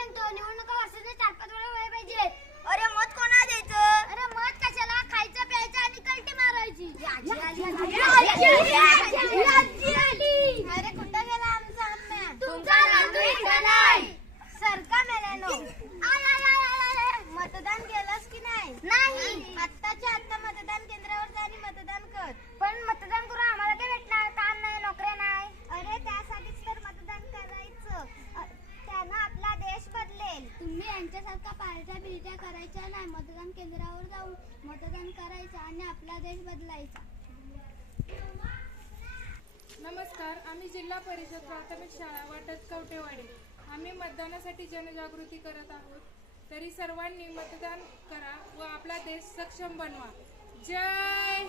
म्हणतो निवडणुका वर्षाचे चार पाच वेळा व्हायला पाहिजे अरे मत कोणा द्यायचं अरे मत कशाला खायचं प्यायचं आणि कलटी मारायची तुम्ही यांच्यासारखा पार्ट्या बिर्ट्या करायच्या नाही. मतदान केंद्रावर जाऊन मतदान करायचं आणि आपला देश बदलायचा. नमस्कार. आम्ही जिल्हा परिषद प्राथमिक शाळा वाटत कवटेवाडी आम्ही मतदानासाठी जनजागृती करत आहोत. तरी सर्वांनी मतदान करा व आपला देश सक्षम बनवा. जय